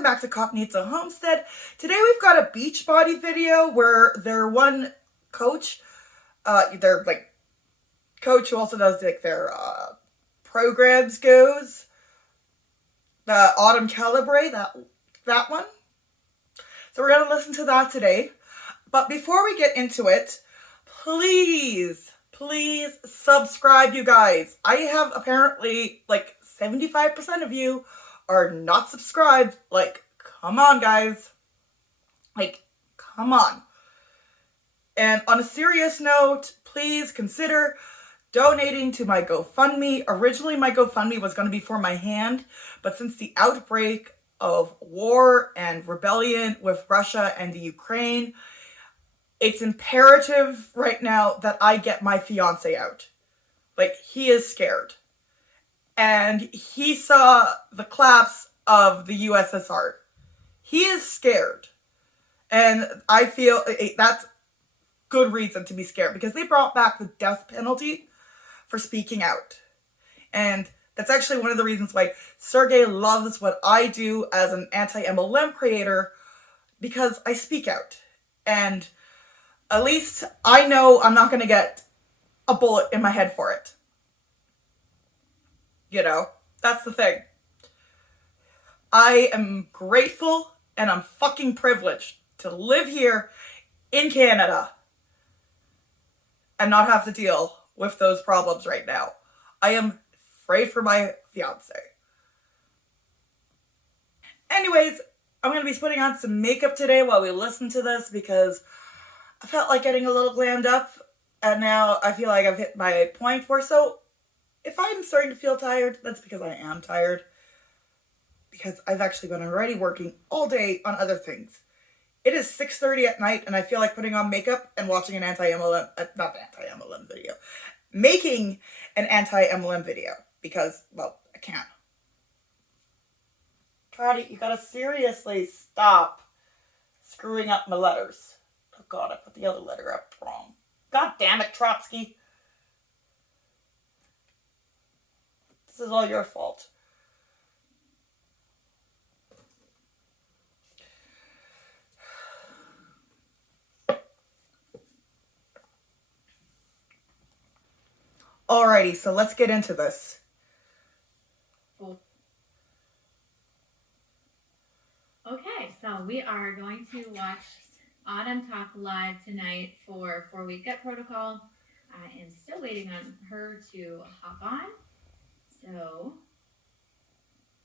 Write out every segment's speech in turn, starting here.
welcome back to Coffeezilla Homestead. Today we've got a Beachbody video where their one coach, their like coach who also does like their programs goes, the Autumn Calibre, that one. So we're gonna listen to that today. But before we get into it, please subscribe, you guys. I have apparently like 75% of you are not subscribed. Like, come on, guys. Like, come on. And on a serious note, please consider donating to my GoFundMe. Originally, my GoFundMe was going to be for my hand, but since the outbreak of war and rebellion with Russia and the Ukraine, it's imperative right now that I get my fiance out. Like, he is scared. And he saw the collapse of the USSR. He is scared. And I feel that's good reason to be scared, because they brought back the death penalty for speaking out. And that's actually one of the reasons why Sergey loves what I do as an anti-MLM creator, because I speak out. And at least I know I'm not going to get a bullet in my head for it. You know, that's the thing. I am grateful and I'm fucking privileged to live here in Canada and not have to deal with those problems right now. I am afraid for my fiance. Anyways, I'm going to be putting on some makeup today while we listen to this because I felt like getting a little glammed up, and now I feel like I've hit my point for so. If I'm starting to feel tired, that's because I am tired. Because I've actually been already working all day on other things. It is 6:30 at night and I feel like putting on makeup and watching an anti-MLM video. Making an anti-MLM video. Because, well, I can't. Trotty, you gotta seriously stop screwing up my letters. Oh god, I put the other letter up wrong. God damn it, Trotsky. This is all your fault. Alrighty, so let's get into this. Okay, so we are going to watch Autumn talk live tonight for 4-week gut protocol. I am still waiting on her to hop on. So,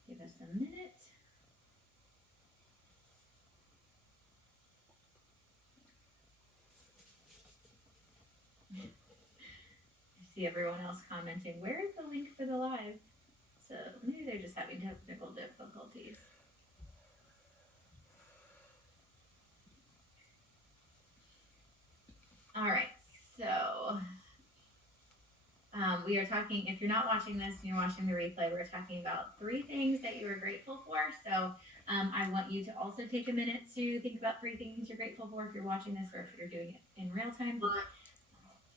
give us a minute. I see everyone else commenting, where is the link for the live? So, maybe they're just having technical difficulties. All right, so we are talking, if you're not watching this and you're watching the replay, we're talking about 3 things that you are grateful for. So I want you to also take a minute to think about 3 things you're grateful for if you're watching this or if you're doing it in real time.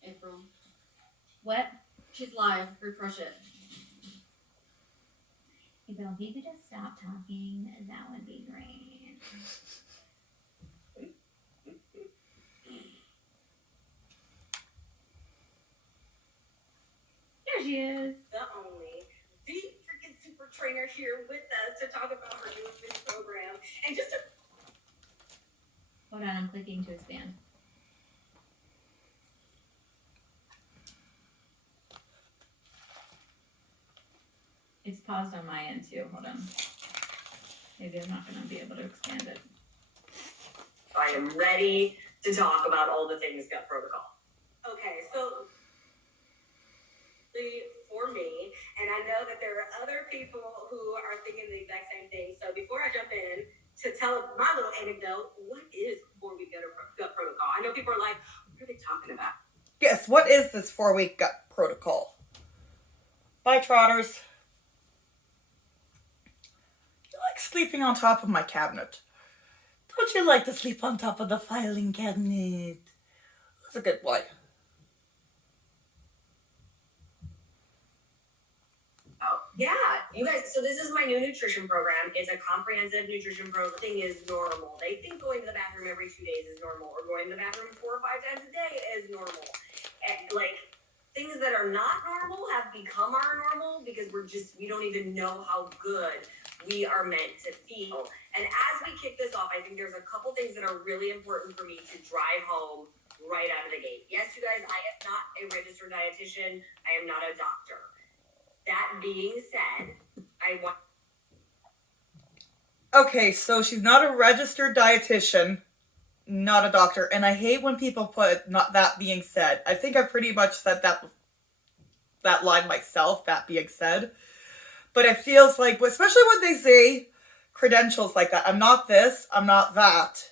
April. What? She's live. Refresh it. April, if you could just stop talking, that would be great. There she is. The freaking super trainer here with us to talk about her new fitness program and just to... Hold on, I'm clicking to expand. It's paused on my end too. Hold on. Maybe I'm not going to be able to expand it. I am ready to talk about all the things gut protocol. Okay, so for me, and I know that there are other people who are thinking the exact same thing. So before I jump in to tell my little anecdote, what is 4-week gut protocol? I know people are like, what are they talking about? Yes, what is this 4-week gut protocol? Bye, Trotters. You like sleeping on top of my cabinet. Don't you like to sleep on top of the filing cabinet? That's a good boy. Yeah, you guys, so this is my new nutrition program. It's a comprehensive nutrition program. Thing is normal. They think going to the bathroom every 2 days is normal, or going to the bathroom 4 or 5 times a day is normal. And like things that are not normal have become our normal because we don't even know how good we are meant to feel. And as we kick this off, I think there's a couple things that are really important for me to drive home right out of the gate. Yes, you guys, I am not a registered dietitian. I am not a doctor. That being said, I want. Okay, so she's not a registered dietitian, not a doctor, and I hate when people put "not that being said." I think I pretty much said that line myself, that being said. But it feels like, especially when they say credentials like that, I'm not this, I'm not that.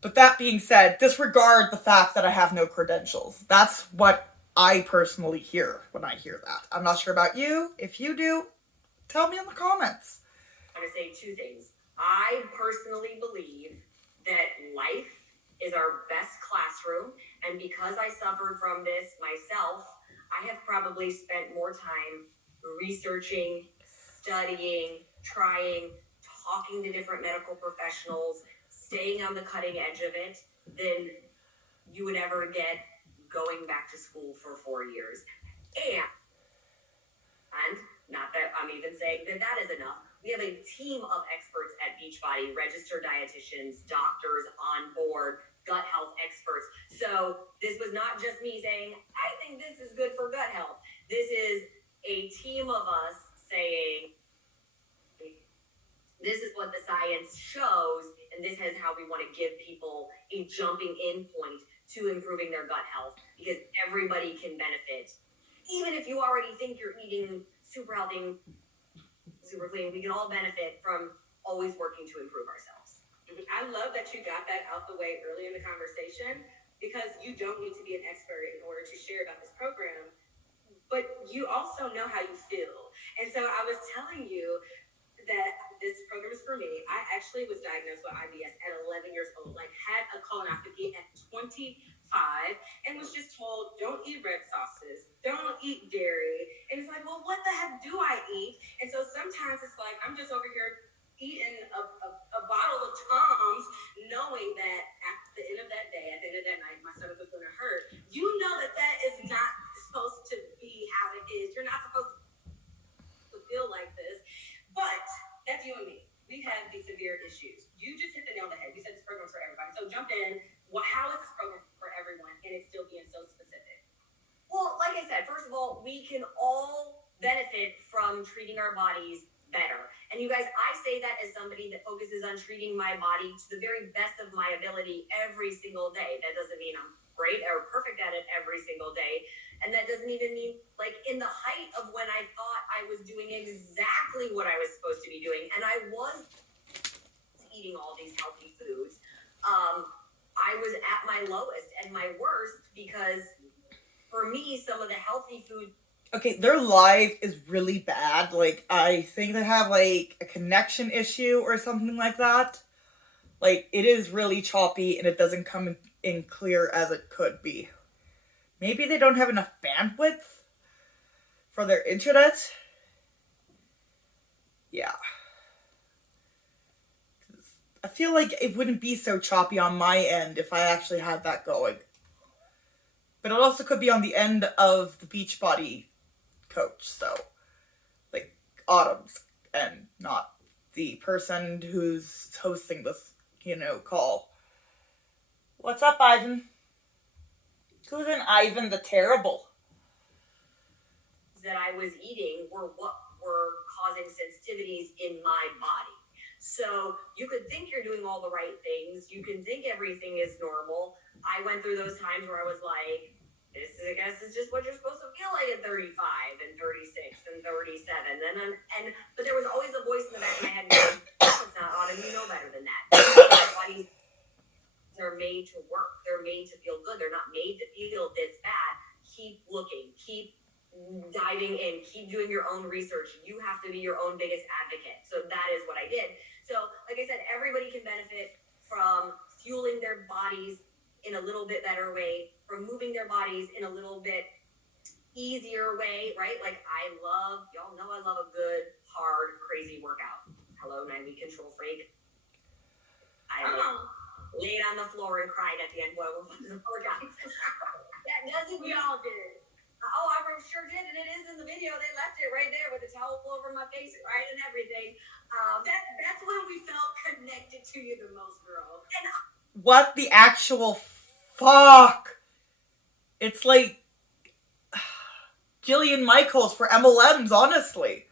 But that being said, disregard the fact that I have no credentials. That's what I personally hear when I hear that. I'm not sure about you. If you do, tell me in the comments. I want to say two things. I personally believe that life is our best classroom, and because I suffered from this myself, I have probably spent more time researching, studying, trying, talking to different medical professionals, staying on the cutting edge of it than you would ever get going back to school for 4 years. And not that I'm even saying that is enough. We have a team of experts at Beachbody, registered dietitians, doctors on board, gut health experts. So this was not just me saying, I think this is good for gut health. This is a team of us saying, this is what the science shows, and this is how we want to give people a jumping in point to improving their gut health, because everybody can benefit. Even if you already think you're eating super healthy, super clean, we can all benefit from always working to improve ourselves. I love that you got that out the way early in the conversation, because you don't need to be an expert in order to share about this program, but you also know how you feel. And so I was telling you that this program is for me. I actually was diagnosed with IBS at 11 years old, like had a colonoscopy at 25, and was just told, don't eat red sauces, don't eat dairy. And it's like, well, what the heck do I eat? And so sometimes it's like, I'm just over here eating a bottle of Tums, knowing that at the end of that day, at the end of that night, my stomach was going to hurt. You know that is not supposed to be how it is. You're not supposed to feel like this. But that's you and me. We've had these severe issues. You just hit the nail on the head. You said this program's for everybody. So jump in. Well, how is this program for everyone, and it's still being so specific? Well, like I said, first of all, we can all benefit from treating our bodies better. And you guys, I say that as somebody that focuses on treating my body to the very best of my ability every single day. That doesn't mean I'm great or perfect at it every single day. And that doesn't even mean, like, in the height of when I thought I was doing exactly what I was supposed to be doing, and I was eating all these healthy foods, I was at my lowest and my worst, because for me, some of the healthy food. Okay, their live is really bad. Like, I think they have, like, a connection issue or something like that. Like, it is really choppy, and it doesn't come in clear as it could be. Maybe they don't have enough bandwidth for their internet. Yeah. I feel like it wouldn't be so choppy on my end if I actually had that going. But it also could be on the end of the Beachbody coach, so, like, Autumn's, and not the person who's hosting this, call. What's up, Ivan? Who's in Ivan the Terrible? That I was eating were what were causing sensitivities in my body. So you could think you're doing all the right things. You can think everything is normal. I went through those times where I was like, this is, I guess, is just what you're supposed to feel like at 35 and 36 and 37. But there was always a voice in the back of my head going, no, it's not, Autumn, you know better than that. My bodies are made to work. They're made to feel good. They're not made to feel this bad. Keep looking. Keep diving in. Keep doing your own research. You have to be your own biggest advocate. So that is what I did. So, like I said, everybody can benefit from fueling their bodies in a little bit better way, from moving their bodies in a little bit easier way, right? Like y'all know I love a good, hard, crazy workout. Hello, 9-week control freak. I laid on the floor and cried at the end of the workout. That doesn't. We all did. Oh, I sure did, and it is in the video. They left it right there with the towel over my face, right, and everything. That's when we felt connected to you the most, girl. And what the actual fuck? It's like Jillian Michaels for MLMs, honestly.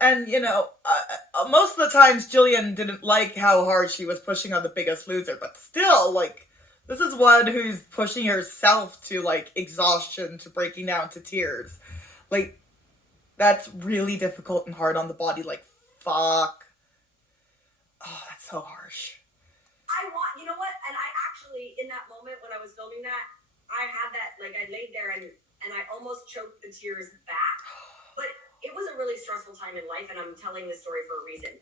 And, you know, most of the times Jillian didn't like how hard she was pushing on The Biggest Loser, but still, like, this is one who's pushing herself to, like, exhaustion, to breaking down to tears. Like, that's really difficult and hard on the body. Like, fuck. Oh, that's so harsh. You know what? And I actually, in that moment when I was filming that, I had that, like, I laid there and I almost choked the tears back. But it was a really stressful time in life, and I'm telling this story for a reason.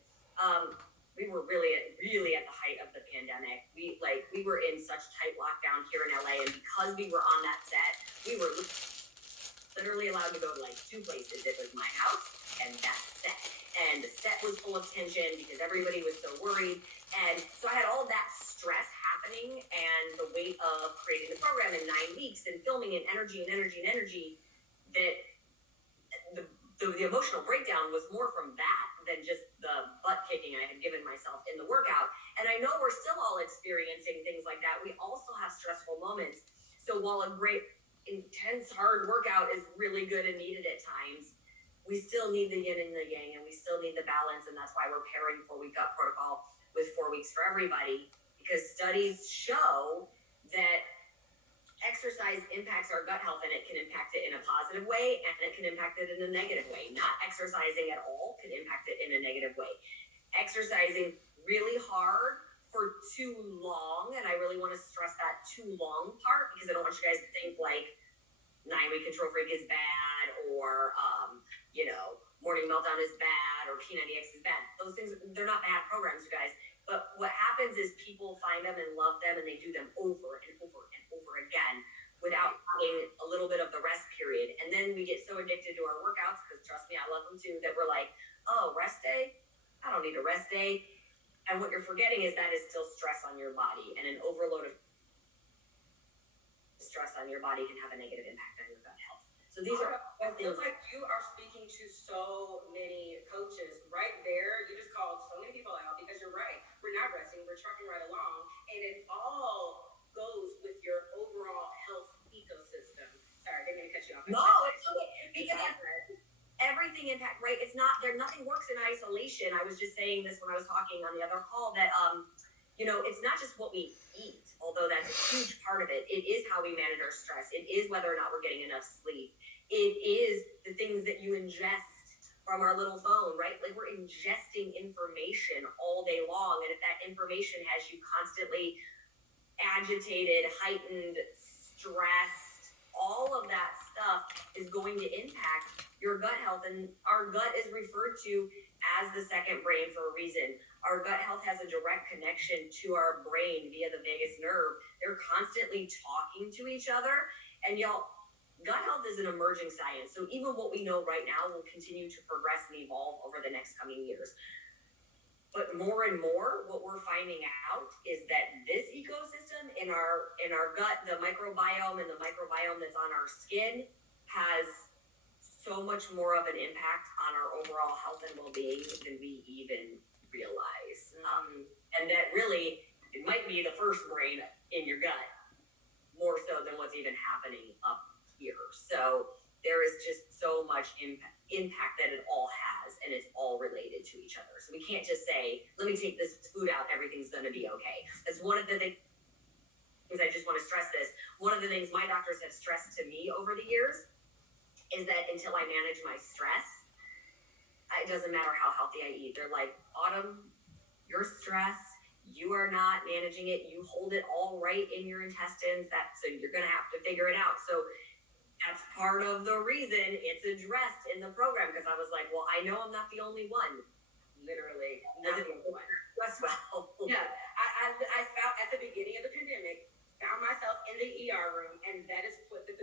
We were really at the height of the pandemic. We were in such tight lockdown here in LA, and because we were on that set, we were literally allowed to go to like 2 places. It was my house and that set. And the set was full of tension because everybody was so worried. And so I had all of that stress happening and the weight of creating the program in 9 weeks and filming and energy that the emotional breakdown was more from that than just the butt kicking I had given myself in the workout. And I know we're still all experiencing things like that. We also have stressful moments. So while a great, intense, hard workout is really good and needed at times, we still need the yin and the yang, and we still need the balance. And that's why we're pairing 4-week gut protocol with 4 weeks for everybody, because studies show that exercise impacts our gut health, and it can impact it in a positive way, and it can impact it in a negative way. Not exercising at all can impact it in a negative way. Exercising really hard for too long, and I really want to stress that too long part, because I don't want you guys to think like 9-week control freak is bad, or morning meltdown is bad, or P90X is bad. Those things, they're not bad programs, you guys. But what happens is people find them and love them, and they do them over and over and over again without having a little bit of the rest period. And then we get so addicted to our workouts, because trust me, I love them too, that we're like, oh, rest day? I don't need a rest day. And what you're forgetting is that is still stress on your body, and an overload of stress on your body can have a negative impact on your gut health. So these are. It feels like you are speaking to so many coaches right there. You just called so many people out, because you're right. We're not resting. We're trucking right along, and it all goes with your overall health ecosystem. Sorry, I didn't mean to cut you off. No, it's okay. Because everything impact, right? It's not there. Nothing works in isolation. I was just saying this when I was talking on the other call that it's not just what we eat, although that's a huge part of it. It is how we manage our stress. It is whether or not we're getting enough sleep. It is the things that you ingest from our little phone, right? Like, we're ingesting information all day long. And if that information has you constantly agitated, heightened, stressed, all of that stuff is going to impact your gut health. And our gut is referred to as the second brain for a reason. Our gut health has a direct connection to our brain via the vagus nerve. They're constantly talking to each other. And y'all, gut health is an emerging science. So even what we know right now will continue to progress and evolve over the next coming years. But more and more, what we're finding out is that this ecosystem in our gut, the microbiome and the microbiome that's on our skin, has so much more of an impact on our overall health and well-being than we even realize. And that really, it might be the first brain in your gut, more so than what's even happening up here. So there is just so much impact that it all has, and it's all related to each other. So we can't just say, let me take this food out, everything's going to be okay. That's one of the things. I just want to stress this. One of the things my doctors have stressed to me over the years is that until I manage my stress, it doesn't matter how healthy I eat. They're like, Autumn, you're stressed. You are not managing it. You hold it all right in your intestines. So you're going to have to figure it out. So that's part of the reason it's addressed in the program, because I was like, well, I know I'm not the only one. Literally, not the only one. As well. Yeah, I found at the beginning of the pandemic, found myself in the ER room, and that is what the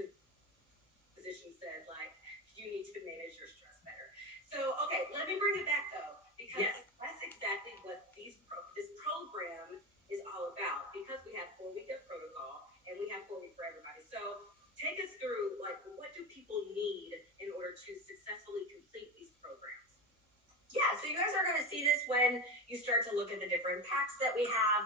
look at the different packs that we have.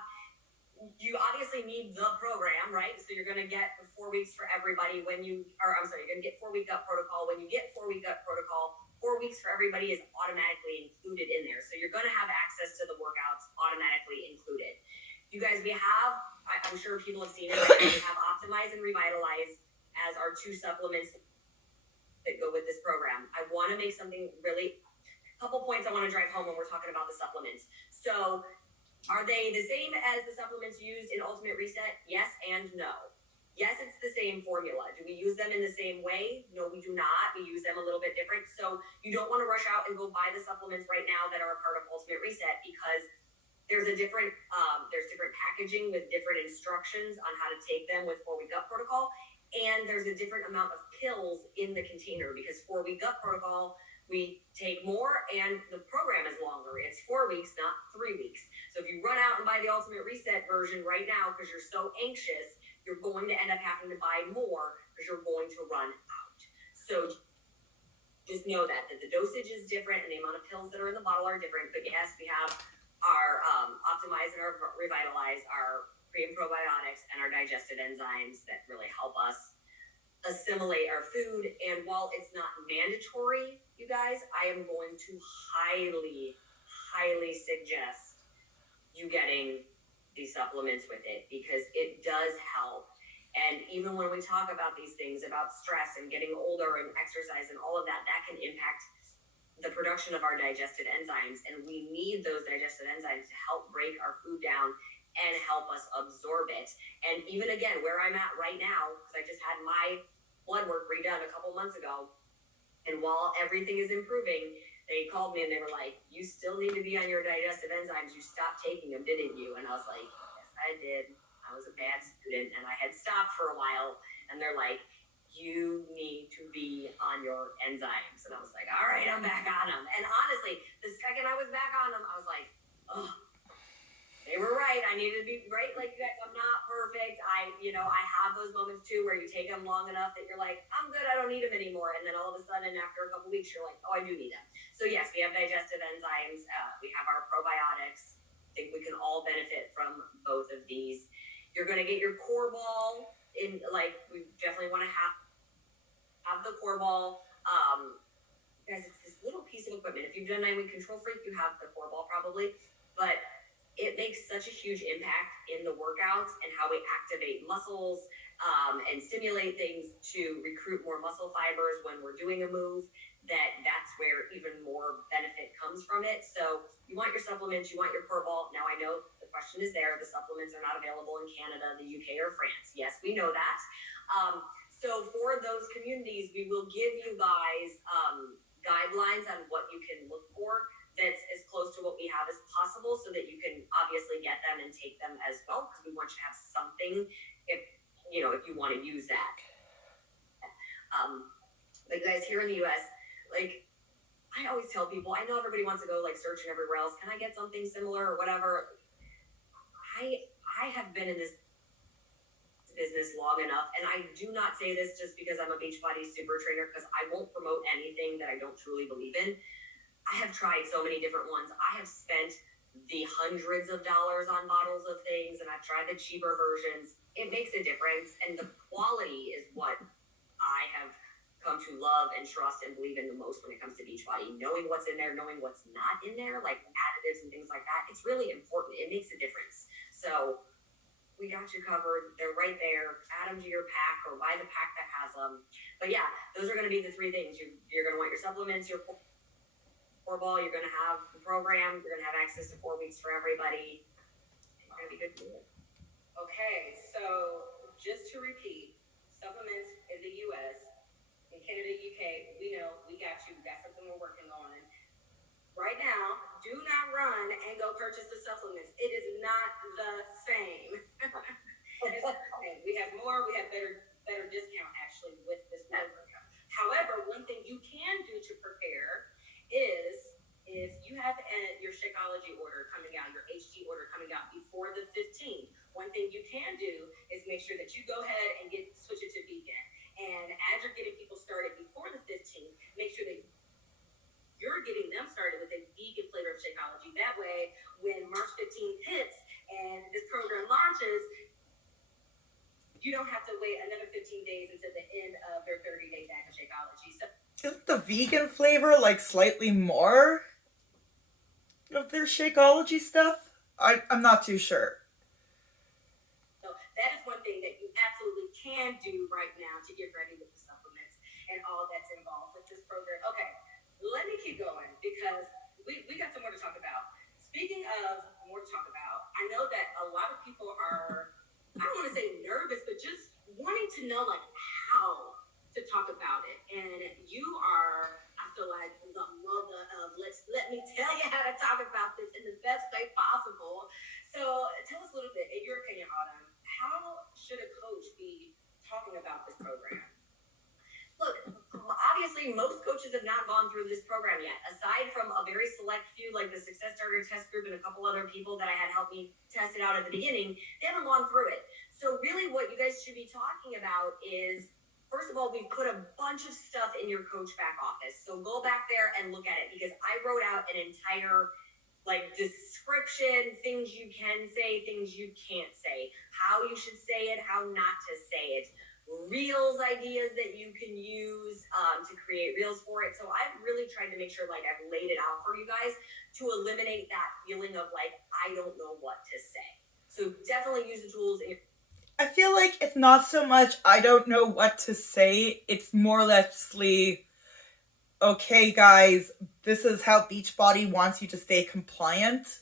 You obviously need the program, right? So you're going to get 4 weeks for everybody you're going to get 4-week gut protocol. When you get 4-week gut protocol, 4 weeks for everybody is automatically included in there. So you're going to have access to the workouts automatically included. You guys, I'm sure people have seen it, right now. We have Optimize and Revitalize as our 2 supplements that go with this program. I want to make something couple points I want to drive home when we're talking about the supplements. So, are they the same as the supplements used in Ultimate Reset? Yes and no. Yes, it's the same formula. Do we use them in the same way? No, we do not. We use them a little bit different. So you don't want to rush out and go buy the supplements right now that are a part of Ultimate Reset, because there's different packaging with different instructions on how to take them with 4-week gut protocol. And there's a different amount of pills in the container, because 4-week gut protocol, we take more and the program is longer. It's 4 weeks, not 3 weeks. So if you run out and buy the Ultimate Reset version right now because you're so anxious, you're going to end up having to buy more because you're going to run out. So just know that the dosage is different and the amount of pills that are in the bottle are different. But yes, we have our Optimize and our Revitalize, our pre and probiotics, and our digested enzymes that really help us assimilate our food. And while it's not mandatory, you guys, I am going to highly suggest you getting these supplements with it, because it does help. And even when we talk about these things, about stress and getting older and exercise and all of that, that can impact the production of our digested enzymes. And we need those digested enzymes to help break our food down and help us absorb it. And even again, where I'm at right now, because I just had my blood work redone a couple months ago, and while everything is improving, they called me and they were like, you still need to be on your digestive enzymes. You stopped taking them, didn't you? And I was like, yes, I did. I was a bad student and I had stopped for a while. And they're like, you need to be on your enzymes. And I was like, all right, I'm back on them. And honestly, the second I was back on them, I was like, oh, they were right. I needed to be right. Like, you guys, I'm not perfect. I have those moments too where you take them long enough that you're like, I'm good. I don't need them anymore. And then all of a sudden, after a couple weeks, you're like, oh, I do need them. So yes, we have digestive enzymes. We have our probiotics. I think we can all benefit from both of these. You're going to get your core ball in, we definitely want to have the core ball. Guys, it's this little piece of equipment. If you've done 9-week Control Freak, you have the core ball probably, but it makes such a huge impact in the workouts and how we activate muscles and stimulate things to recruit more muscle fibers when we're doing a move, that's where even more benefit comes from it. So you want your supplements, you want your core ball. Now I know the question is there. The supplements are not available in Canada, the UK, or France. Yes, we know that. So for those communities, we will give you guys guidelines on what you can look for that's as close to what we have as possible, so that you can obviously get them and take them as well, because we want you to have something if you want to use that. Like, guys, here in the US, I always tell people, I know everybody wants to go searching everywhere else. Can I get something similar or whatever? I have been in this business long enough, and I do not say this just because I'm a Beachbody super trainer, because I won't promote anything that I don't truly believe in. I have tried so many different ones. I have spent the hundreds of dollars on bottles of things, and I've tried the cheaper versions. It makes a difference, and the quality is what I have come to love and trust and believe in the most when it comes to Beachbody. Knowing what's in there, knowing what's not in there, like additives and things like that, it's really important. It makes a difference. So we got you covered. They're right there. Add them to your pack or buy the pack that has them. But yeah, those are going to be the 3 things. You're going to want your supplements, your core ball, you're going to have the program, you're going to have access to 4 weeks for everybody. It's going to be good for you. Okay, so just to repeat, supplements in the US, in Canada, UK, we know, we got you. We got something we're working on. Right now, do not run and go purchase the supplements. It is not the same. It's not the same. We have more, we have better discount actually with this program. However, one thing you can do to prepare is, if you have your Shakeology order coming out, your HT order coming out before the 15th, one thing you can do is make sure that you go ahead and switch it to vegan. And as you're getting people started before the 15th, make sure that you're getting them started with a vegan flavor of Shakeology. That way, when March 15th hits and this program launches, you don't have to wait another 15 days until the end of their 30-day bag of Shakeology. So Isn't the vegan flavor like slightly more of their Shakeology stuff? I'm not too sure. So that is one thing that you absolutely can do right now to get ready with the supplements and all that's involved with this program. Okay, let me keep going because we got some more to talk about. Speaking of more to talk about, I know that a lot of people are, I don't want to say nervous, but just wanting to know like how to talk about it. And you are, I feel like, the mother of let me tell you how to talk about this in the best way possible. So tell us a little bit, in your opinion, Autumn, how should a coach be talking about this program? Look, obviously, most coaches have not gone through this program yet. Aside from a very select few, like the Success Starter Test Group and a couple other people that I had helped me test it out at the beginning, they haven't gone through it. So really what you guys should be talking about is, first of all, we put a bunch of stuff in your coach back office. So go back there and look at it because I wrote out an entire description, things you can say, things you can't say, how you should say it, how not to say it, reels ideas that you can use to create reels for it. So I've really tried to make sure I've laid it out for you guys to eliminate that feeling of I don't know what to say. So definitely use the tools. I feel like it's not so much I don't know what to say. It's more or less, okay guys, this is how Beachbody wants you to stay compliant.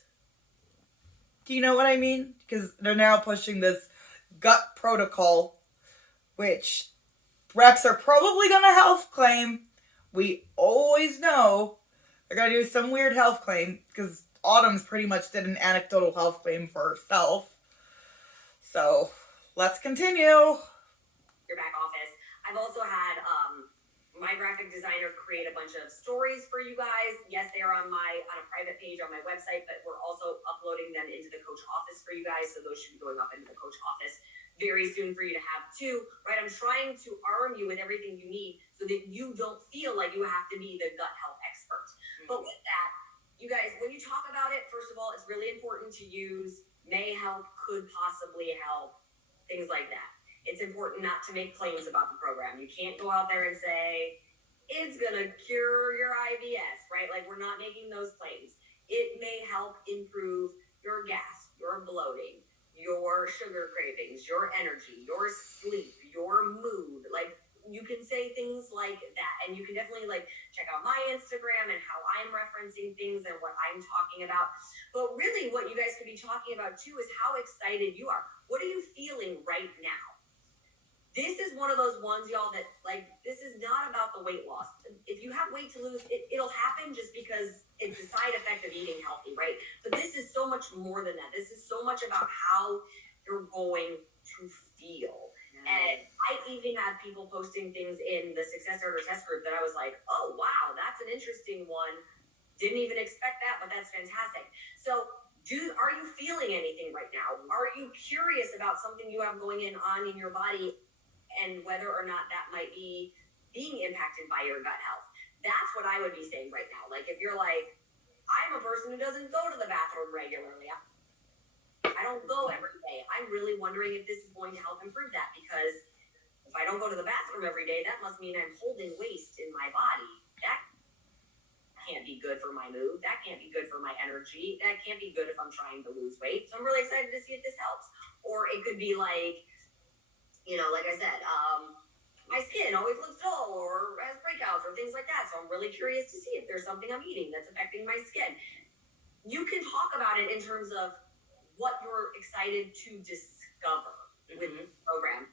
Do you know what I mean? Because they're now pushing this gut protocol, which reps are probably going to health claim. We always know they're going to do some weird health claim because Autumn's pretty much did an anecdotal health claim for herself. So let's continue. Your back office. I've also had my graphic designer create a bunch of stories for you guys. Yes, they are on a private page on my website, but we're also uploading them into the coach office for you guys. So those should be going up into the coach office very soon for you to have too, right? I'm trying to arm you with everything you need so that you don't feel like you have to be the gut health expert. Mm-hmm. But with that, you guys, when you talk about it, first of all, it's really important to use may help, could possibly help, things like that. It's important not to make claims about the program. You can't go out there and say, it's going to cure your IBS, right? We're not making those claims. It may help improve your gas, your bloating, your sugar cravings, your energy, your sleep, your mood. You can say things like that. And you can definitely check out my Instagram and how I'm referencing things and what I'm talking about. But really what you guys could be talking about too is how excited you are. What are you feeling right now? This is one of those ones, y'all, that this is not about the weight loss. If you have weight to lose, it'll happen just because it's a side effect of eating healthy, right? But this is so much more than that. This is so much about how you're going to feel. And I even had people posting things in the Success Starter Test Group that I was like, oh, wow, that's an interesting one. Didn't even expect that, but that's fantastic. So are you feeling anything right now? Are you curious about something you have going on in your body and whether or not that might be being impacted by your gut health? That's what I would be saying right now. If you're I'm a person who doesn't go to the bathroom regularly. I don't go every day. I'm really wondering if this is going to help improve that, because if I don't go to the bathroom every day, that must mean I'm holding waste in my body. That can't be good for my mood. That can't be good for my energy. That can't be good if I'm trying to lose weight. So I'm really excited to see if this helps. Or it could be like I said, my skin always looks dull or has breakouts or things like that. So I'm really curious to see if there's something I'm eating that's affecting my skin. You can talk about it in terms of what you're excited to discover with this program.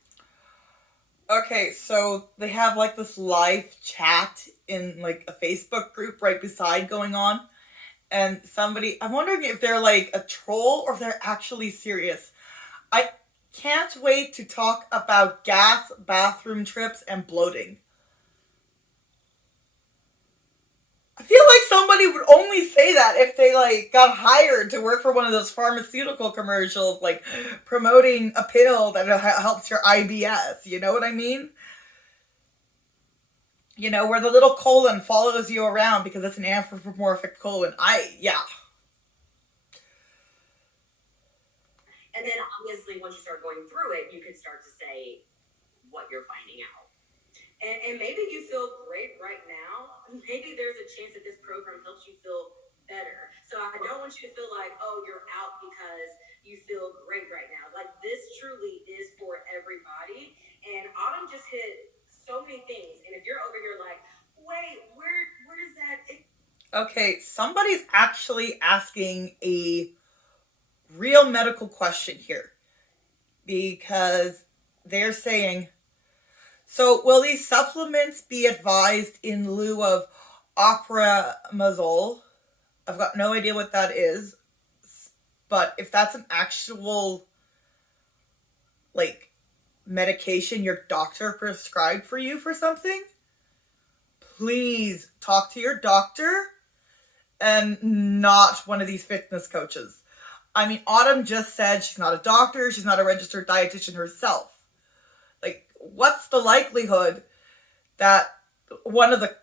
Okay, so they have this live chat in a Facebook group right beside going on. And I'm wondering if they're a troll or if they're actually serious. I can't wait to talk about gas, bathroom trips, and bloating. I feel like somebody would only say that if they got hired to work for one of those pharmaceutical commercials, promoting a pill that helps your IBS. You know what I mean? Where the little colon follows you around because it's an anthropomorphic colon. Yeah. And then obviously once you start going through it, you can start to say what you're finding out. And maybe you feel great right now. Maybe there's a chance that this program helps you feel better. So I don't want you to feel like, oh, you're out because you feel great right now. Like, this truly is for everybody. And Autumn just hit so many things. And if you're over here like, wait, where does that... Okay, somebody's actually asking a real medical question here. Because they're saying, so will these supplements be advised in lieu of opramazole? I've got no idea what that is. But if that's an actual, like, medication your doctor prescribed for you for something, please talk to your doctor and not one of these fitness coaches. I mean, Autumn just said she's not a doctor, she's not a registered dietitian herself. Like, what's the likelihood that one of the,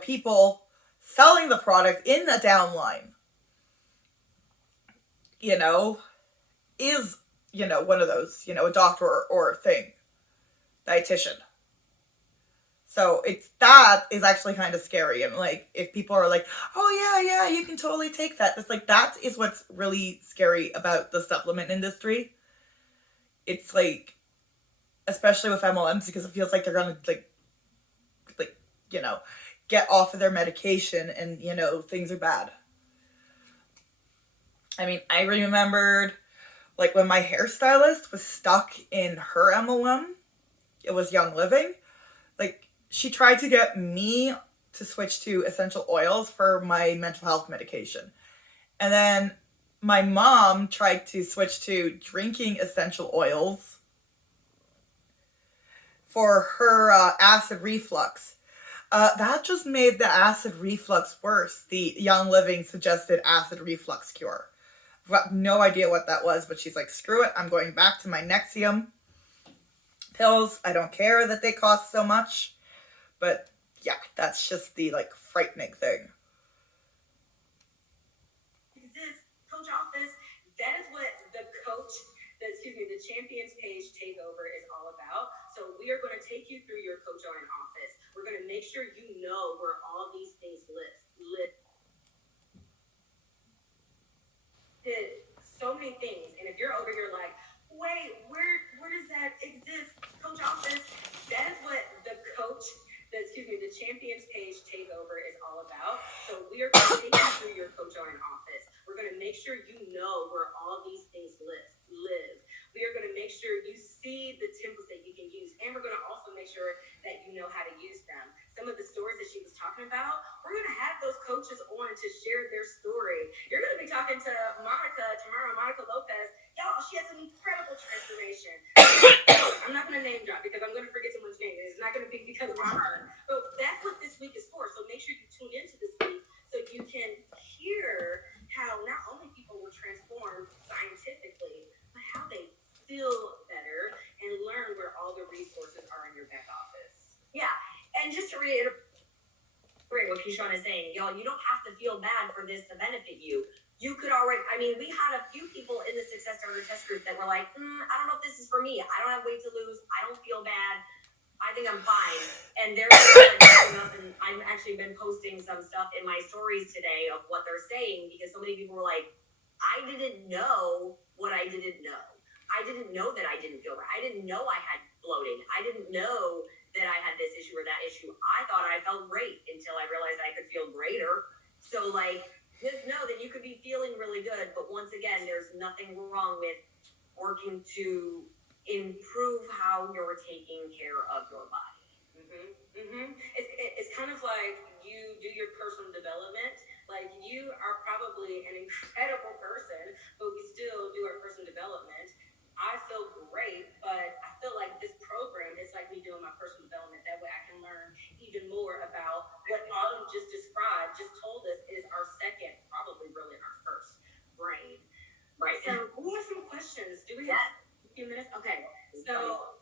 people selling the product in the downline, is, one of those, a doctor or a thing, dietitian. So that is actually kind of scary. And like, if people are like, oh yeah, you can totally take that. It's like, that is what's really scary about the supplement industry. It's like, especially with MLMs, because it feels like they're going to get off of their medication and, things are bad. I mean, I remembered like when my hairstylist was stuck in her MLM, it was Young Living. Like, she tried to get me to switch to essential oils for my mental health medication. And then my mom tried to switch to drinking essential oils for her acid reflux. That just made the acid reflux worse. The Young Living suggested acid reflux cure. I've got no idea what that was, but she's like, screw it, I'm going back to my Nexium pills. I don't care that they cost so much. But yeah, that's just the like frightening thing. This coach office, that is what the Champions Page Takeover is all about. So we are going to take you through your coach on office. We're going to make sure you know where all these things live. So many things. And if you're over here like, wait, where does that exist? Coach office, that is what the Champions Page Takeover is all about. So we are going to take you through your coach on office. We're going to make sure you know where all these things live. We are going to make sure you see the templates that you can use, and we're going to also make sure that you know how to use them. Some of the stories that she was talking about, we're going to have those coaches on to share their story. You're going to be talking to Monica Lopez. Y'all, she has an incredible transformation. I'm not going to name drop because I'm going to forget someone's name. It's not going to be because of her. But that's what this week is for. So make sure you tune into this week so you can hear how not only people were transformed scientifically, but how they feel better and learn where all the resources are in your back office. Yeah, and just to reiterate what Keyshawn is saying, y'all, you don't have to feel bad for this to benefit you. You could already, we had a few people in the Success Starter test group that were like, I don't know if this is for me. I don't have weight to lose. I don't feel bad. I think I'm fine. And they're like, up, and I've actually been posting some stuff in my stories today of what they're saying because so many people were like, I didn't know what I didn't know. I didn't know that I didn't feel right. I didn't know I had bloating. I didn't know that I had this issue or that issue. I thought I felt great until I realized I could feel greater. So just know that you could be feeling really good, but once again, there's nothing wrong with working to improve how you're taking care of your body. It's kind of like you do your personal development. Like, you are probably an incredible person, but we still do our personal development. I feel great, but I feel like this program is like me doing my personal development. That way I can learn even more about what Autumn just described, just told us is our second, probably really our first brain. Right. So we have some questions. Do we have a few minutes? Okay. So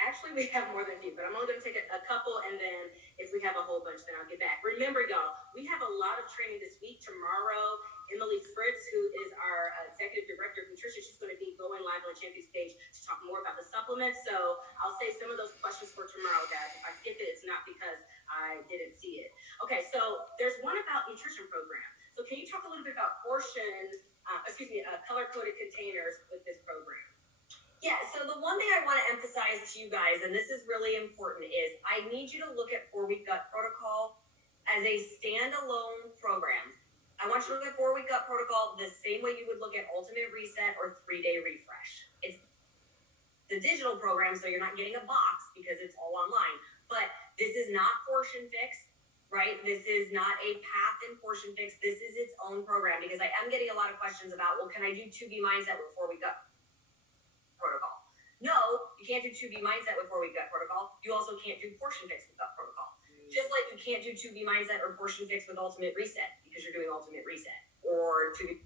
actually we have more than a few, but I'm only going to take a couple, and then if we have a whole bunch, then I'll get back. Remember, y'all, we have a lot of training this week. Tomorrow Emily Fritz, who is our executive director of nutrition. She's going to be going live on the champion stage to talk more about the supplements. So I'll save some of those questions for tomorrow, guys. If I skip it, it's not because I didn't see it. Okay, so there's one about nutrition program. So can you talk a little bit about color-coded containers with this program? Yeah, so the one thing I want to emphasize to you guys, and this is really important, is I need you to look at 4-Week Gut Protocol as a standalone program. I want you to look at 4-Week Gut Protocol the same way you would look at Ultimate Reset or 3-Day Refresh. It's the digital program, so you're not getting a box because it's all online. But this is not Portion Fix, right? This is not a path in Portion Fix. This is its own program, because I am getting a lot of questions about, well, can I do 2B Mindset with 4-Week Gut Protocol? No, you can't do 2B Mindset with 4-Week Gut Protocol. You also can't do Portion Fix with Gut Protocol. Just like you can't do 2B Mindset or Portion Fix with Ultimate Reset because you're doing Ultimate Reset, or 2B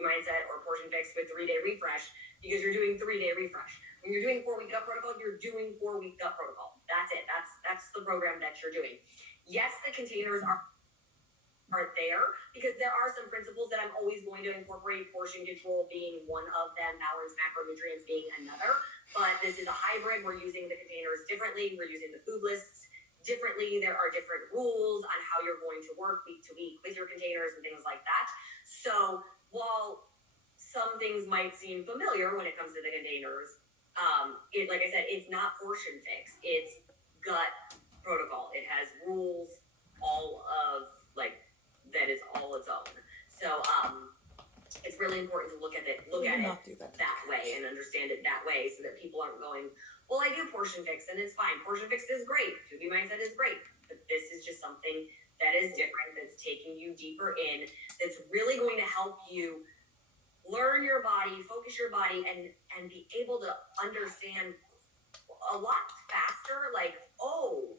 Mindset or Portion Fix with 3-Day Refresh because you're doing 3-Day Refresh. When you're doing 4-Week Gut Protocol, you're doing 4-Week Gut Protocol. That's it. That's the program that you're doing. Yes, the containers are there because there are some principles that I'm always going to incorporate, portion control being one of them, balanced macronutrients being another. But this is a hybrid. We're using the containers differently. We're using the food lists differently. There are different rules on how you're going to work week to week with your containers and things like that. So while some things might seem familiar when it comes to the containers, like I said, it's not Portion Fix. It's gut protocol. It has rules, all of that is all its own. So it's really important to look at it that way and understand it that way, so that people aren't going, well, I do Portion Fix and it's fine. Portion Fix is great. 2B Mindset is great. But this is just something that is different, that's taking you deeper in, that's really going to help you learn your body, focus your body, and be able to understand a lot faster, like, oh,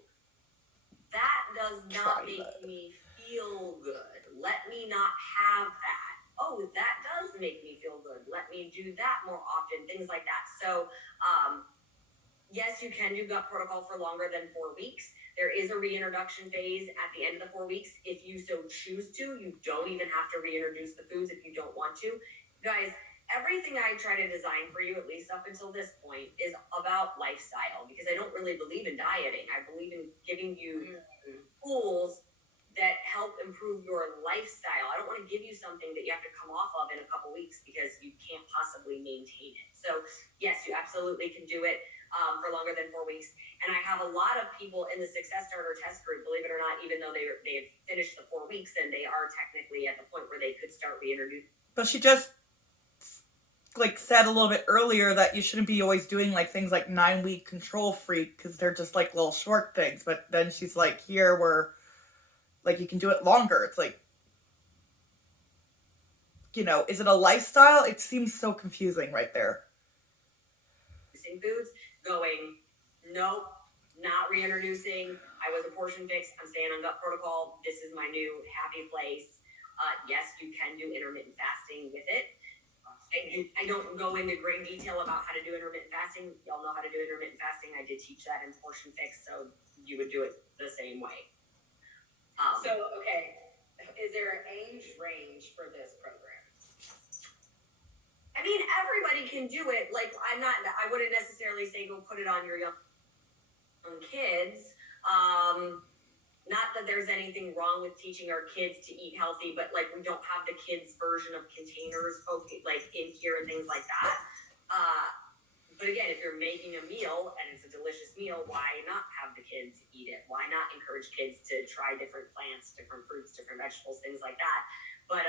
that does not make me feel good. Let me not have that. Oh, that does make me feel good. Let me do that more often, things like that. So, yes, you can do gut protocol for longer than 4 weeks. There is a reintroduction phase at the end of the 4 weeks. If you so choose to, you don't even have to reintroduce the foods if you don't want to. Guys, everything I try to design for you, at least up until this point, is about lifestyle, because I don't really believe in dieting. I believe in giving you tools that help improve your lifestyle. I don't want to give you something that you have to come off of in a couple weeks because you can't possibly maintain it. So yes, you absolutely can do it for longer than 4 weeks. And I have a lot of people in the Success Starter test group, believe it or not, even though they've finished the 4 weeks, and they are technically at the point where they could start reintroducing. But she just said a little bit earlier that you shouldn't be always doing things like 9-week control freak, because they're just little short things. But then she's like, here we're you can do it longer. It's is it a lifestyle? It seems so confusing right there. Foods, going, nope, not reintroducing. I was a Portion Fix. I'm staying on gut protocol. This is my new happy place. Yes, you can do intermittent fasting with it. I don't go into great detail about how to do intermittent fasting. Y'all know how to do intermittent fasting. I did teach that in Portion Fix, so you would do it the same way. Okay, is there an age range for this program? I mean, everybody can do it. I wouldn't necessarily say go put it on your young kids. Not that there's anything wrong with teaching our kids to eat healthy, but we don't have the kids' version of containers, in here and things like that. But again, if you're making a meal and it's a delicious meal, why not have the kids eat it? Why not encourage kids to try different plants, different fruits, different vegetables, things like that? But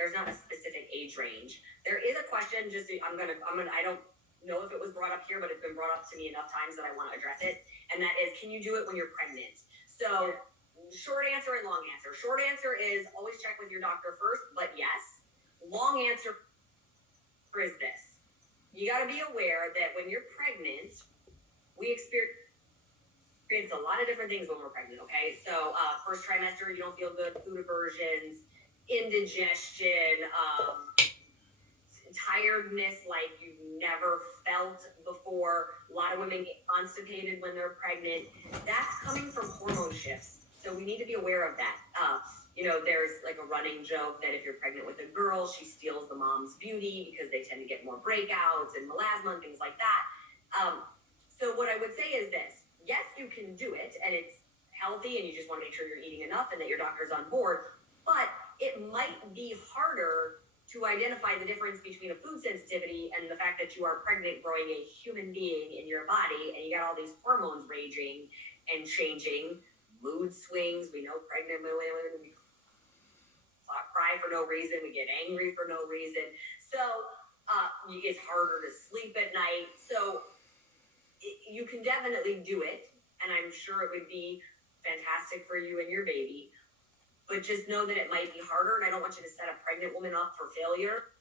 there's not a specific age range. There is a question. I don't know if it was brought up here, but it's been brought up to me enough times that I want to address it. And that is, can you do it when you're pregnant? So, short answer and long answer. Short answer is always check with your doctor first, but yes. Long answer is this. You got to be aware that when you're pregnant, we experience a lot of different things when we're pregnant, okay? So first trimester, you don't feel good, food aversions, indigestion, tiredness like you've never felt before. A lot of women get constipated when they're pregnant. That's coming from hormone shifts. So we need to be aware of that. there's like a running joke that if you're pregnant with a girl, she steals the mom's beauty because they tend to get more breakouts and melasma and things like that. So what I would say is this: yes, you can do it, and it's healthy, and you just want to make sure you're eating enough and that your doctor's on board. But it might be harder to identify the difference between a food sensitivity and the fact that you are pregnant, growing a human being in your body, and you got all these hormones raging and changing, mood swings. We know pregnant women, we cry for no reason, we get angry for no reason. So it's harder to sleep at night. So you can definitely do it, and I'm sure it would be fantastic for you and your baby. But just know that it might be harder, and I don't want you to set a pregnant woman up for failure.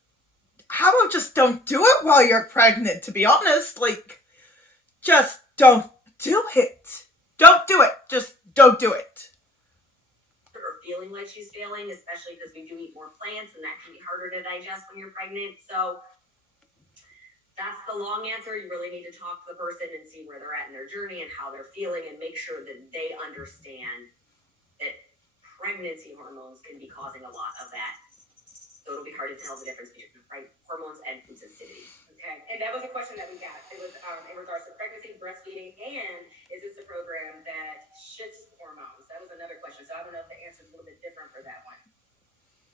How about just don't do it while you're pregnant, to be honest? Like, just don't do it. Don't do it. Just don't do it. Or feeling like she's failing, especially because we do eat more plants, and that can be harder to digest when you're pregnant. So that's the long answer. You really need to talk to the person and see where they're at in their journey and how they're feeling, and make sure that they understand that pregnancy hormones can be causing a lot of that. So it'll be hard to tell the difference between hormones and food sensitivity. Okay, and that was a question that we got. It was in regards to pregnancy, breastfeeding, and is this a program that shifts hormones? That was another question. So I don't know if the answer is a little bit different for that one.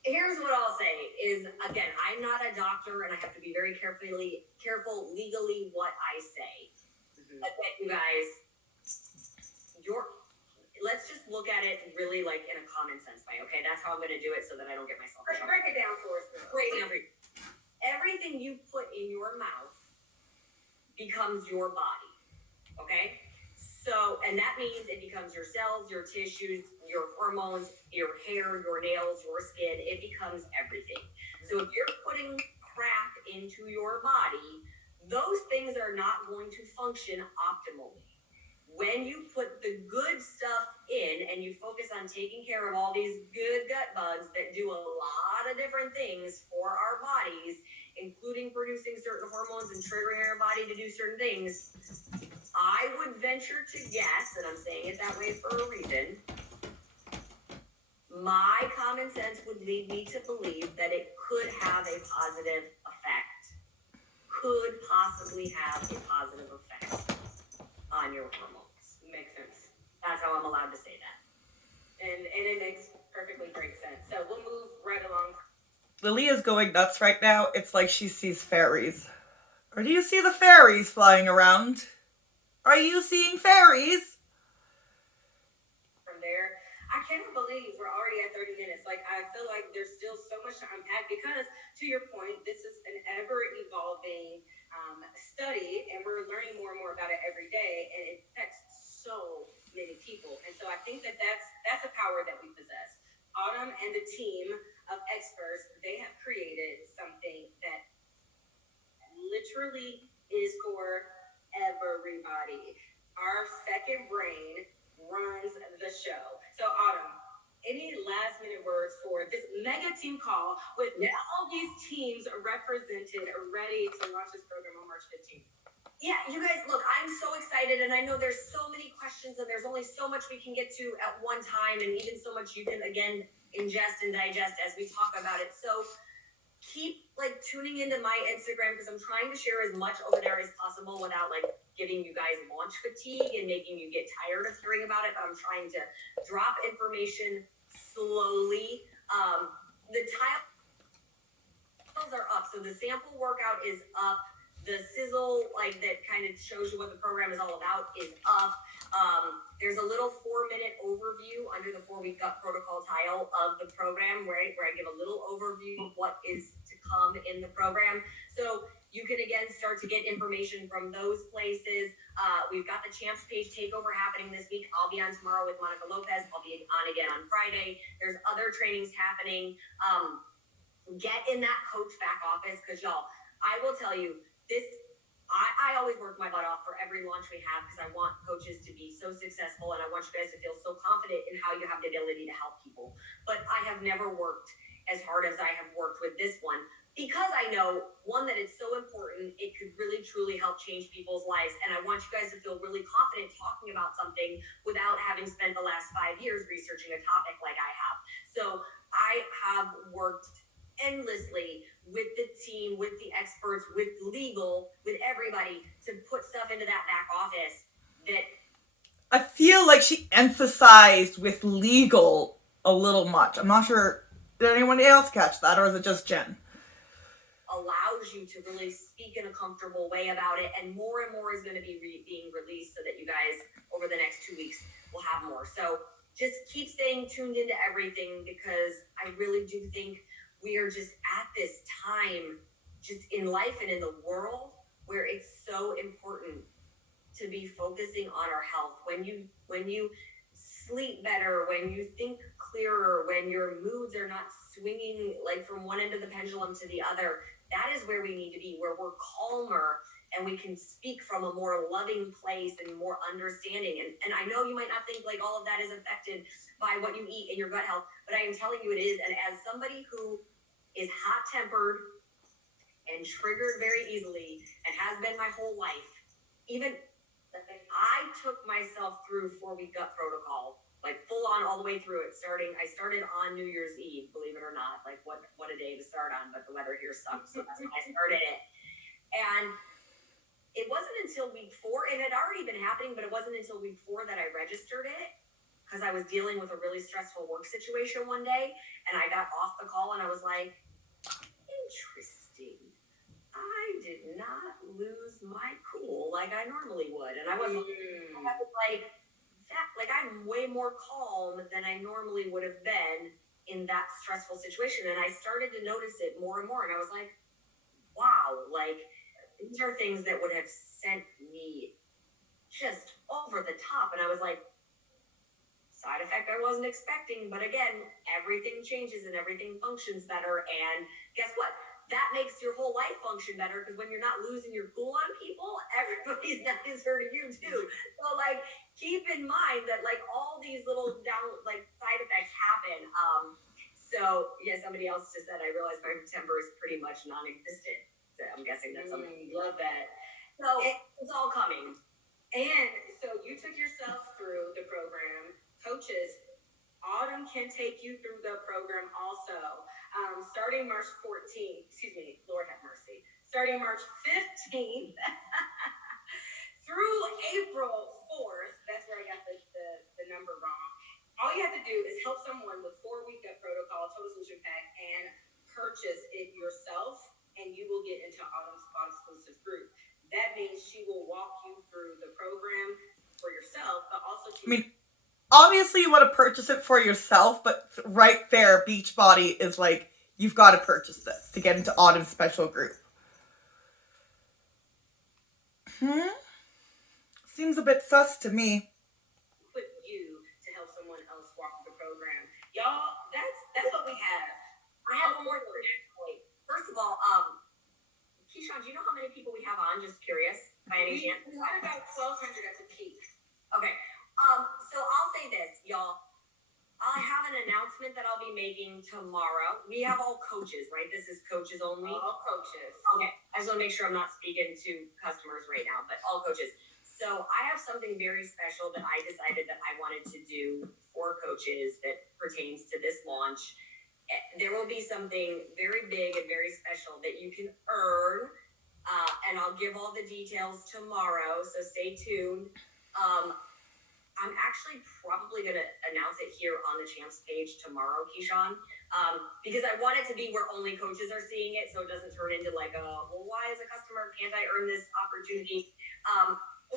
Here's what I'll say is, again, I'm not a doctor, and I have to be very careful legally what I say. Mm-hmm. Again, you guys, let's just look at it really like in a common sense way, okay? That's how I'm going to do it so that I don't get myself in trouble. Break it down for us. Everything you put in your mouth becomes your body, okay? So, and that means it becomes your cells, your tissues, your hormones, your hair, your nails, your skin. It becomes everything. So if you're putting crap into your body, those things are not going to function optimally. When you put the good stuff in and you focus on taking care of all these good gut bugs that do a lot of different things for our bodies, including producing certain hormones and triggering our body to do certain things, I would venture to guess, and I'm saying it that way for a reason, my common sense would lead me to believe that it could have a positive effect. Could possibly have a positive effect on your hormones. Makes sense. That's how I'm allowed to say that. And it makes perfectly great sense. So we'll move right along. Lily is going nuts right now. It's like she sees fairies. Or do you see the fairies flying around? Are you seeing fairies? From there, I cannot believe we're already at 30 minutes. Like, I feel like there's still so much to unpack because, to your point, this is an ever-evolving study, and we're learning more and more about it every day, and it affects so many people. And so I think that that's a power that we possess. Autumn and the team of experts, they have created something that literally is for everybody. Our second brain runs the show. So Autumn, any last minute words for this mega team call with all these teams represented, ready to launch this program on March 15th? Yeah, you guys, look, I'm so excited, and I know there's so many questions, and there's only so much we can get to at one time, and even so much you can, again, ingest and digest as we talk about it. So keep, tuning into my Instagram, because I'm trying to share as much over there as possible without, giving you guys launch fatigue and making you get tired of hearing about it, but I'm trying to drop information slowly. The tiles are up, so the sample workout is up. The sizzle, that kind of shows you what the program is all about, is up. There's a little 4-minute overview under the 4-week gut protocol tile of the program, where I give a little overview of what is to come in the program. So you can, again, start to get information from those places. We've got the Champs Page Takeover happening this week. I'll be on tomorrow with Monica Lopez. I'll be on again on Friday. There's other trainings happening. Get in that coach back office, because, y'all, I will tell you, I always work my butt off for every launch we have, because I want coaches to be so successful, and I want you guys to feel so confident in how you have the ability to help people. But I have never worked as hard as I have worked with this one, because I know, one, that it's so important. It could really, truly help change people's lives. And I want you guys to feel really confident talking about something without having spent the last 5 years researching a topic like I have. So I have worked endlessly with the team, with the experts, with legal, with everybody to put stuff into that back office that I feel like she emphasized with legal a little much. I'm not sure. Did anyone else catch that, or is it just Jen? allows you to really speak in a comfortable way about it, and more is going to be being released so that you guys over the next 2 weeks will have more. So just keep staying tuned into everything, because I really do think we are just at this time just in life and in the world where it's so important to be focusing on our health. When you sleep better, when you think clearer, when your moods are not swinging like from one end of the pendulum to the other, that is where we need to be, where we're calmer and we can speak from a more loving place and more understanding. And I know you might not think like all of that is affected by what you eat and your gut health, but I am telling you it is. And as somebody who is hot-tempered and triggered very easily and has been my whole life, even I took myself through 4-week gut protocol, like full on all the way through it. I started on New Year's Eve, believe it or not. Like what a day to start on, but the weather here sucks, so that's when I started it. And it wasn't until week 4, it had already been happening, but it wasn't until week 4 that I registered it, because I was dealing with a really stressful work situation one day, and I got off the call and I was like, interesting. I did not lose my cool like I normally would. And I was like, that, like I'm way more calm than I normally would have been in that stressful situation. And I started to notice it more and more. And I was like, wow, like these are things that would have sent me just over the top. And I was like, side effect I wasn't expecting. But again, everything changes and everything functions better. And guess what? That makes your whole life function better, because when you're not losing your cool on people, everybody's nicer to you too. So like keep in mind that like all these little side effects happen. So yeah, somebody else just said I realized my temper is pretty much non-existent. So I'm guessing that's something. Love that. So it's all coming. And so you took yourself through the program. Coaches, Autumn can take you through the program also. Starting March 14th, Lord have mercy. Starting March 15th through April 4th, that's where I got the number wrong. All you have to do is help someone with 4-week gut protocol, total solution pack, and purchase it yourself, and you will get into Autumn's exclusive group. That means she will walk you through the program for yourself, but also obviously you want to purchase it for yourself, but right there, Beachbody is like, you've got to purchase this to get into Autumn's special group. Seems a bit sus to me. Put you to help someone else walk through the program. Y'all, that's what we have. I have one more thing. First of all, Keyshawn, do you know how many people we have on? Just curious, by any chance? We had about 1,200 at the peak. Okay. So I'll say this, y'all. I have an announcement that I'll be making tomorrow. We have all coaches, right? This is coaches only? All coaches. Okay. I just want to make sure I'm not speaking to customers right now, but all coaches. So I have something very special that I decided that I wanted to do for coaches that pertains to this launch. There will be something very big and very special that you can earn, and I'll give all the details tomorrow, so stay tuned. I'm actually probably going to announce it here on the Champs page tomorrow, Keyshawn, because I want it to be where only coaches are seeing it, so it doesn't turn into like well, why as a customer can't I earn this opportunity?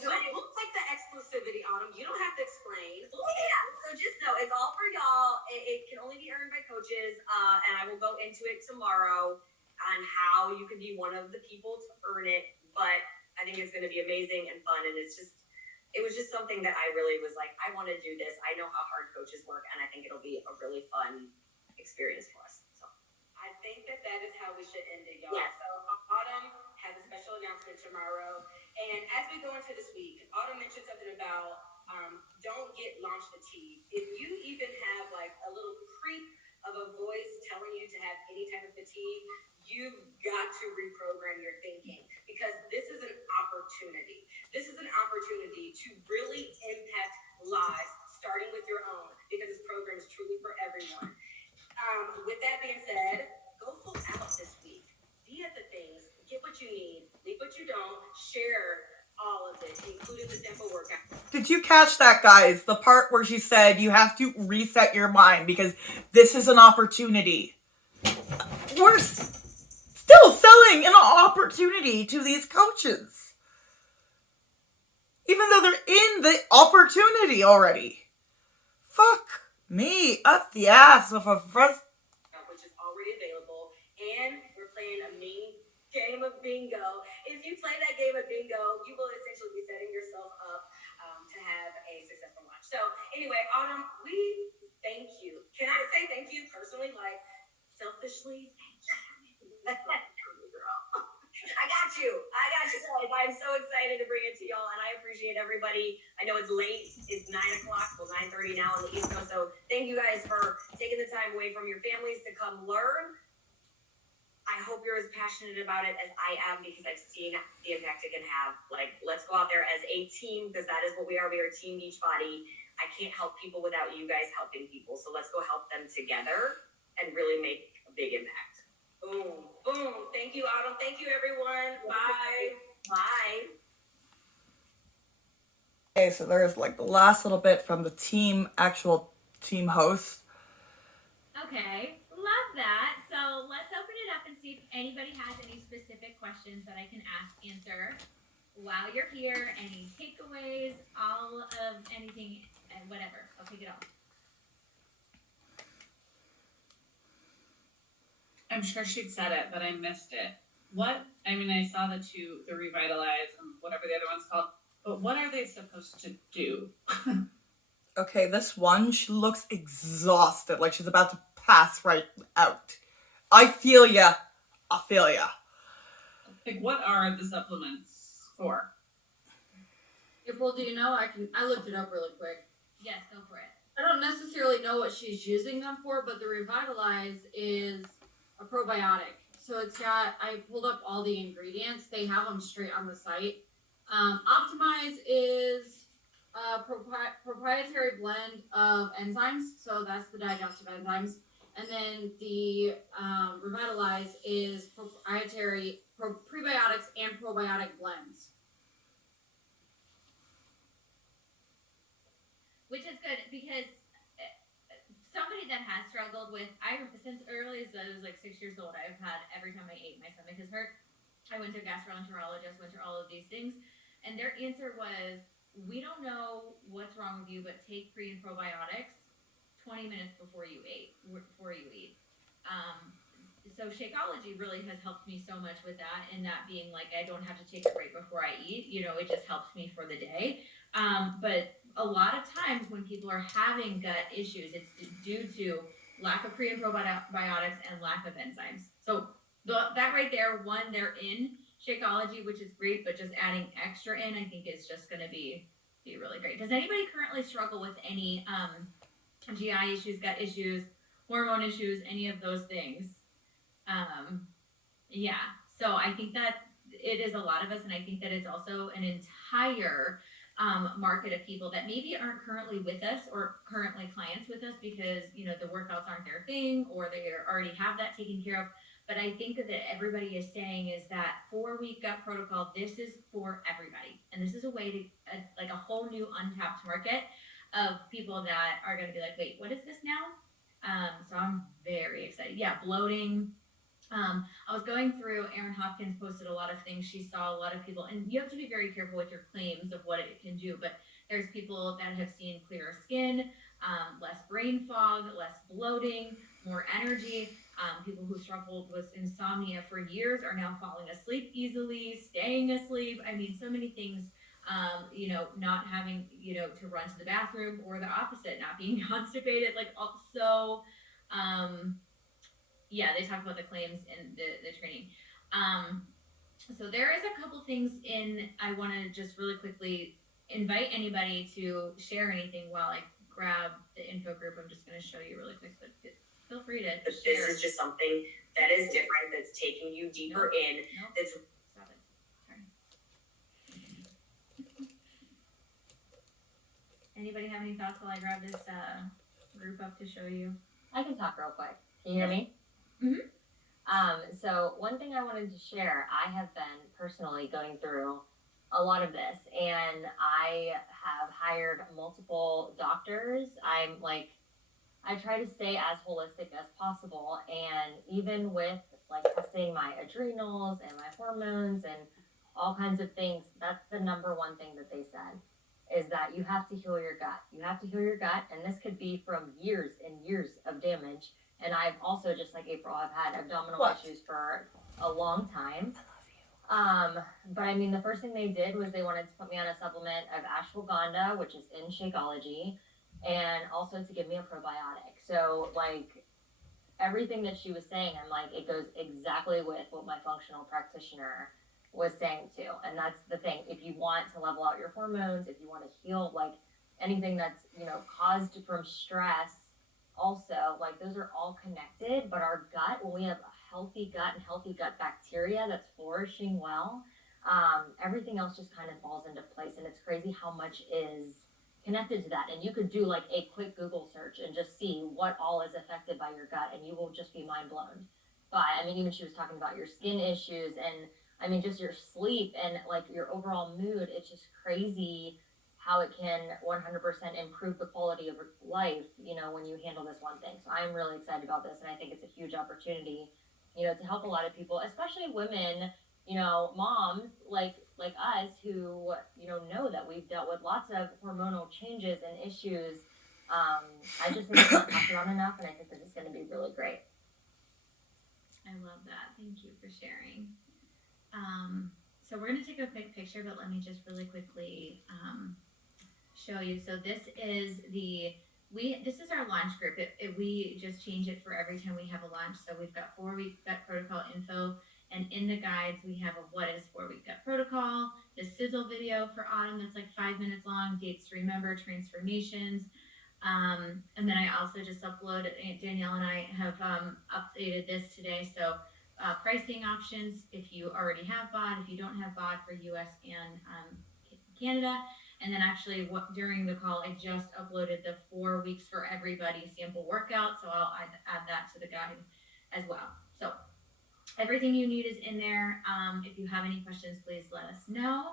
So it looks like the exclusivity, Autumn. You don't have to explain. Yeah, so just know it's all for y'all. It can only be earned by coaches, and I will go into it tomorrow on how you can be one of the people to earn it. But I think it's going to be amazing and fun, and it was just something that I really was like, I want to do this. I know how hard coaches work, and I think it'll be a really fun experience for us. So I think that is how we should end it, y'all. Yeah. So Autumn has a special announcement tomorrow. And as we go into this week, Autumn mentioned something about don't get launch fatigue. If you even have like a little creep of a voice telling you to have any type of fatigue, you've got to reprogram your thinking, because this is an opportunity. This is an opportunity to really impact lives, starting with your own, because this program is truly for everyone. share all of this, including the simple workout. Did you catch that, guys? The part where she said you have to reset your mind because this is an opportunity. We're still selling an opportunity to these coaches. Even though they're in the opportunity already. Fuck me up the ass with a front. Which is already available, and we're playing a mini game of bingo. If you play that game of bingo, you will essentially be setting yourself up to have a successful launch. So anyway, Autumn, we thank you. Can I say thank you personally, like selfishly? Thank you. Girl. I got you guys. I'm so excited to bring it to y'all, and I appreciate everybody. I know it's late. It's 9 o'clock, well 9:30 now on the East Coast. So thank you guys for taking the time away from your families to come learn. I hope you're as passionate about it as I am, because I've seen the impact it can have. Like, let's go out there as a team, because that is what we are. We are Team Beachbody. I can't help people without you guys helping people. So let's go help them together and really make a big impact. Boom, boom. Thank you, Autumn. Thank you, everyone. Bye. Bye. Okay, so there's like the last little bit from the actual team host. Okay, love that. So let's open it up and see if anybody has any specific questions that I can answer while you're here. Any takeaways, all of anything, and whatever. I'll take it all. I'm sure she'd said it, but I missed it. I saw the revitalize and whatever the other one's called, but what are they supposed to do? Okay, this one, she looks exhausted, like she's about to pass right out. I feel ya. Like, what are the supplements for? April, do you know? I looked it up really quick. Yes, go for it. I don't necessarily know what she's using them for, but the Revitalize is a probiotic. So I pulled up all the ingredients. They have them straight on the site. Optimize is a proprietary blend of enzymes. So that's the digestive enzymes. And then the Revitalize is proprietary prebiotics and probiotic blends. Which is good, because somebody that has struggled with, since early as I was like 6 years old, I've had, every time I ate, my stomach has hurt. I went to a gastroenterologist, went through all of these things, and their answer was, we don't know what's wrong with you, but take pre and probiotics 20 minutes before you eat. So Shakeology really has helped me so much with that, and that being like, I don't have to take it right before I eat. It just helps me for the day. But a lot of times when people are having gut issues, it's due to lack of pre and probiotics and lack of enzymes. So that right there, one, they're in Shakeology, which is great, but just adding extra in, I think is just going to be really great. Does anybody currently struggle with any GI issues, gut issues, hormone issues, any of those things? Yeah, so I think that it is a lot of us, and I think that it's also an entire market of people that maybe aren't currently with us or currently clients with us because the workouts aren't their thing, or they already have that taken care of. But I think that everybody is saying is that 4-week gut protocol, this is for everybody, and this is a way to like a whole new untapped market of people that are going to be like, wait, what is this now? So I'm very excited. Yeah, bloating. I was going through, Erin Hopkins posted a lot of things. She saw a lot of people, and you have to be very careful with your claims of what it can do, but there's people that have seen clearer skin, less brain fog, less bloating, more energy. People who struggled with insomnia for years are now falling asleep easily, staying asleep. I mean, so many things, not having, to run to the bathroom, or the opposite, not being constipated, yeah, they talk about the claims and the training. So there is a couple things I want to just really quickly invite anybody to share anything while I grab the info group. I'm just going to show you really quick, but feel free to But share. this is just something that is different, that's taking you deeper in. Nope. That's Stop it. Sorry. Anybody have any thoughts while I grab this group up to show you? I can talk real quick. Can you hear me? Mm-hmm. So one thing I wanted to share, I have been personally going through a lot of this, and I have hired multiple doctors. I try to stay as holistic as possible, and even with like testing my adrenals and my hormones and all kinds of things, that's the number one thing that they said is that you have to heal your gut. You have to heal your gut, and this could be from years and years of damage. And I've also, just like April, I've had abdominal issues for a long time. But I mean, the first thing they did was they wanted to put me on a supplement of ashwagandha, which is in Shakeology, and also to give me a probiotic. So like everything that she was saying, I'm like, it goes exactly with what my functional practitioner was saying too. And that's the thing. If you want to level out your hormones, if you want to heal like anything that's, you know, caused from stress, also, like those are all connected. But our gut, when we have a healthy gut and healthy gut bacteria that's flourishing well, everything else just kind of falls into place. And it's crazy how much is connected to that. And you could do like a quick Google search and just see what all is affected by your gut, and you will just be mind blown. But I mean, even she was talking about your skin issues, and I mean, just your sleep and like your overall mood. It's just crazy how it can 100% improve the quality of life, you know, when you handle this one thing. So I'm really excited about this, and I think it's a huge opportunity, you know, to help a lot of people, especially women, you know, moms like us who, you know that we've dealt with lots of hormonal changes and issues. I just think it's not talked about enough, and I think this is going to be really great. I love that. Thank you for sharing. So we're going to take a quick picture, but let me just really quickly show you. So this is this is our launch group. We just change it for every time we have a launch. So we've got 4-week gut protocol info, and in the guides we have a what is 4-week gut protocol, the sizzle video for Autumn that's like 5 minutes long, dates to remember, transformations. And then I also just uploaded, Danielle and I have updated this today. So pricing options, if you already have BOD, if you don't have BOD for US and Canada. And then actually during the call, I just uploaded the 4 weeks for everybody sample workout. So I'll add that to the guide as well. So everything you need is in there. If you have any questions, please let us know.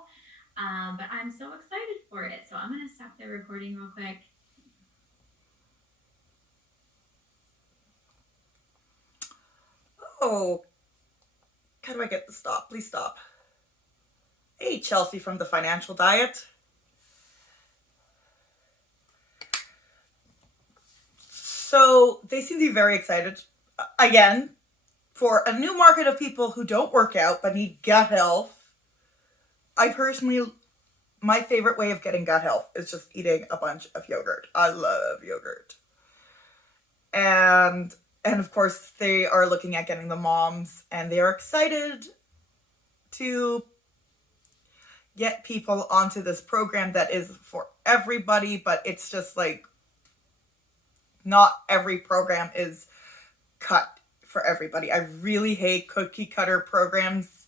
But I'm so excited for it. So I'm going to stop the recording real quick. Oh, how do I get the stop? Please stop. Hey, Chelsea from the Financial Diet. So they seem to be very excited, again, for a new market of people who don't work out but need gut health. I personally, my favorite way of getting gut health is just eating a bunch of yogurt. I love yogurt. And of course, they are looking at getting the moms, and they are excited to get people onto this program that is for everybody, but it's just like not every program is cut for everybody. I really hate cookie cutter programs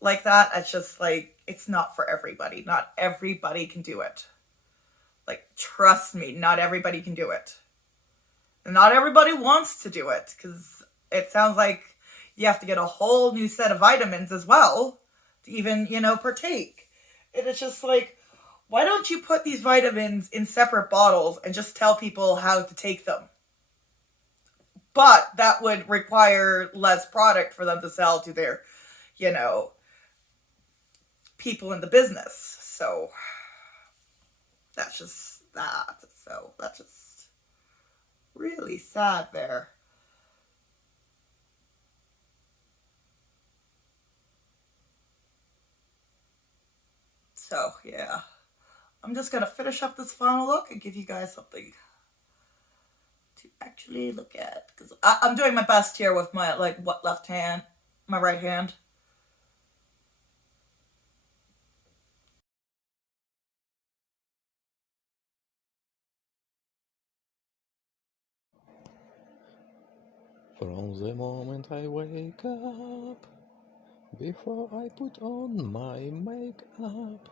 like that. It's just like, it's not for everybody. Not everybody can do it. Like, trust me, not everybody can do it. And not everybody wants to do it, because it sounds like you have to get a whole new set of vitamins as well to even, you know, partake. And it's just like, why don't you put these vitamins in separate bottles and just tell people how to take them? But that would require less product for them to sell to their, you know, people in the business. So that's just that. So that's just really sad there. So yeah, I'm just gonna finish up this final look and give you guys something to actually look at, because I'm doing my best here with my left hand, my right hand. From the moment I wake up, before I put on my makeup,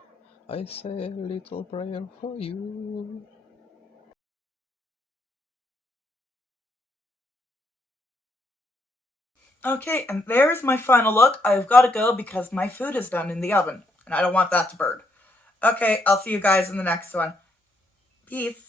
I say a little prayer for you. Okay, and there's my final look. I've got to go because my food is done in the oven, and I don't want that to burn. Okay, I'll see you guys in the next one. Peace.